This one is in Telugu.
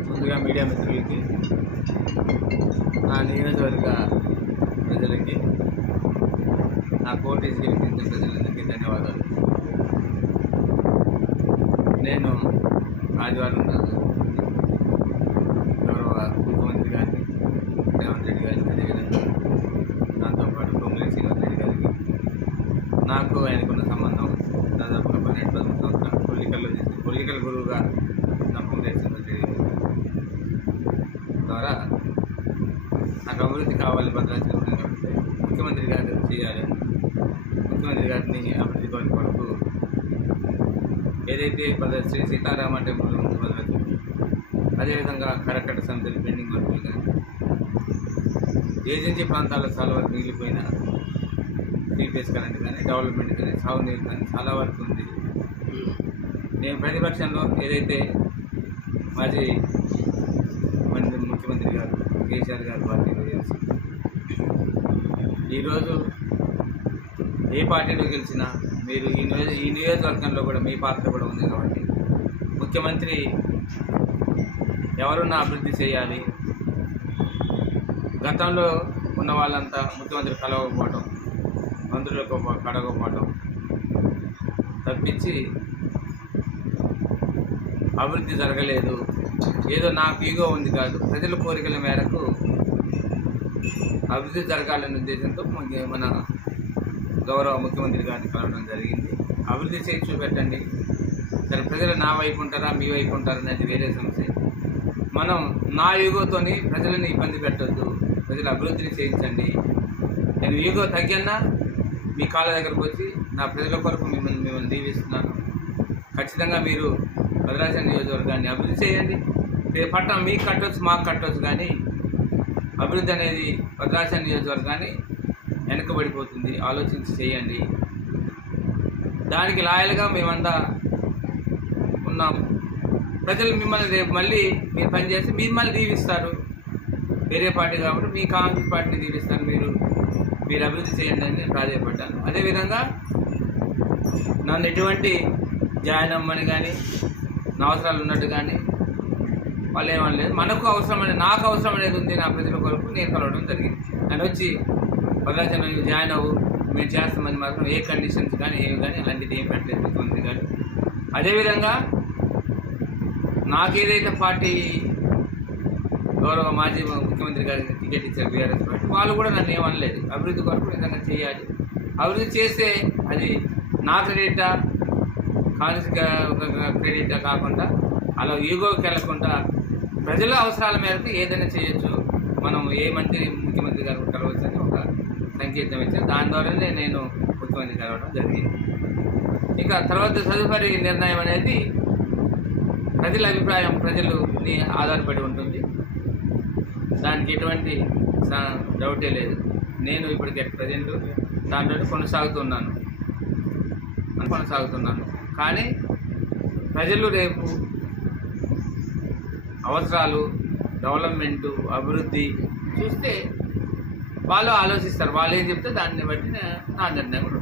ముందుగా మీడియా మిత్రులకి నా నియోజకవర్గ ప్రజలకి నా కోటేసి గెలిపించిన ప్రజలందరికీ ధన్యవాదాలు. నేను ఆదివారం నాడు గౌరవ ముఖ్యమంత్రి గారిని రేవంత్ రెడ్డి గారిని అదేవిధంగా దాంతోపాటు కొమ్మిలి శ్రీనివాస్ రెడ్డి గారికి నాకు ఆయనకున్న సంబంధం దాదాపుగా పన్నెండు పదమూడు సంవత్సరాలు పొలికల్లో చేసి పొలికల గురువుగా నా కొమ్మిలి శ్రీనివాస్ రెడ్డి గారు ద్వారా నాకు అభివృద్ధి కావాలి భద్రాచలం ముఖ్యమంత్రి గారు చేయాలి. ముఖ్యమంత్రి గారిని అభివృద్ధి కోరి కొరకు ఏదైతే శ్రీ సీతారామ టెంపుల్ ఉంది భద్రాచలం. అదేవిధంగా కరకట్ట సంతలు పెండింగ్ వర్కులు కానీ ఏజెన్సీ ప్రాంతాల్లో చాలా వరకు మిగిలిపోయిన త్రీ కరెంట్ కానీ డెవలప్మెంట్ కానీ సాగునీరు కానీ చాలా వరకు ఉంది. నేను ప్రతిపక్షంలో ఏదైతే మాజీ మంత్రి ముఖ్యమంత్రి గారు కేసీఆర్ గారు ఈరోజు ఏ పార్టీలో గెలిచినా మీరు ఈ నియోజ ఈ నియోజకవర్గంలో కూడా మీ పాత్ర కూడా ఉంది కాబట్టి ముఖ్యమంత్రి ఎవరున్నా అభివృద్ధి చేయాలి. గతంలో ఉన్న వాళ్ళంతా ముఖ్యమంత్రి కలవకపోవటం మంత్రులకు కడగకపోవటం తప్పించి అభివృద్ధి జరగలేదు. ఏదో నాకు ఈగో ఉంది కాదు. ప్రజల కోరికల మేరకు అభివృద్ధి జరగాలనే ఉద్దేశంతో మన- మన గౌరవ ముఖ్యమంత్రి గారిని కలవడం జరిగింది. అభివృద్ధి చేసి చూపెట్టండి. సరే ప్రజలు నా వైపు ఉంటారా మీ వైపు ఉంటారా అనేది వేరే సమస్య. మనం నా యుగోతోని ప్రజలను ఇబ్బంది పెట్టద్దు. ప్రజల అభివృద్ధిని చేయించండి. నేను యుగో తగ్గన్నా మీ కాళ్ళ దగ్గరకు వచ్చి నా ప్రజల కొరకు మిమ్మల్ని మిమ్మల్ని దీవిస్తున్నాను. ఖచ్చితంగా మీరు భద్రాచలం నియోజకవర్గాన్ని అభివృద్ధి చేయండి. రేపు పట్టణం మీకు కట్టవచ్చు మాకు కట్టవచ్చు కానీ అభివృద్ధి అనేది భద్రాచలం నియోజకవర్గాన్ని వెనుకబడిపోతుంది. ఆలోచించి చేయండి. దానికి లాయల్గా మేమంతా ఉన్నాం. ప్రజలు మిమ్మల్ని రేపు మళ్ళీ మీరు పనిచేసి మిమ్మల్ని దీవిస్తారు. వేరే పార్టీ కాబట్టి మీ కాంగ్రెస్ పార్టీని దీవిస్తారు మీరు. మీరు అభివృద్ధి చేయండి అని నేను ప్రాధాయపడ్డాను. అదేవిధంగా నన్ను ఎటువంటి జాయిన్ అమ్మని కానీ నా అవసరాలు ఉన్నట్టు కానీ వాళ్ళు ఏమనలేదు మనకు అవసరం అనేది నాకు అవసరం అనేది ఉంది నా ప్రజల కొరకు నేను కలవడం జరిగింది. అని వచ్చి భద్రాచలం నువ్వు జాయిన్ అవ్వు మేము చేస్తామని మాత్రం ఏ కండిషన్స్ కానీ ఏమి కానీ అలాంటిది ఏం పెట్టలేదు ముఖ్యమంత్రి కానీ అదేవిధంగా నాకేదైతే పార్టీ గౌరవ మాజీ ముఖ్యమంత్రి గారికి టికెట్ ఇచ్చారు బీఆర్ఎస్ పార్టీ వాళ్ళు కూడా నన్ను ఏమనలేదు. అభివృద్ధి కొరకు నిజంగా చేయాలి. అభివృద్ధి చేస్తే అది నా క్రెడిటా కాంగ్రెస్ క్రెడిటా కాకుండా అలా ఈగోకి వెళ్ళకుండా ప్రజల అవసరాల మేరకు ఏదైనా చేయొచ్చు. మనం ఏ మంత్రి ముఖ్యమంత్రి గారు కలవచ్చు అని ఒక సంకేతం ఇచ్చారు. దాని ద్వారానే నేను ముఖ్యమంత్రి కలవడం జరిగింది. ఇక తర్వాత తదుపరి నిర్ణయం అనేది ప్రజల అభిప్రాయం ప్రజలుని ఆధారపడి ఉంటుంది. దానికి ఎటువంటి డౌటే లేదు. నేను ఇప్పటికే ప్రజెంట్ దాంట్లో కొనసాగుతున్నాను. కొనసాగుతున్నాను. కానీ ప్రజలు రేపు అవసరాలు డెవలప్మెంటు అభివృద్ధి చూస్తే వాళ్ళు ఆలోచిస్తారు. వాళ్ళు ఏం చెప్తే దాన్ని బట్టి నా- నిర్ణయం కూడా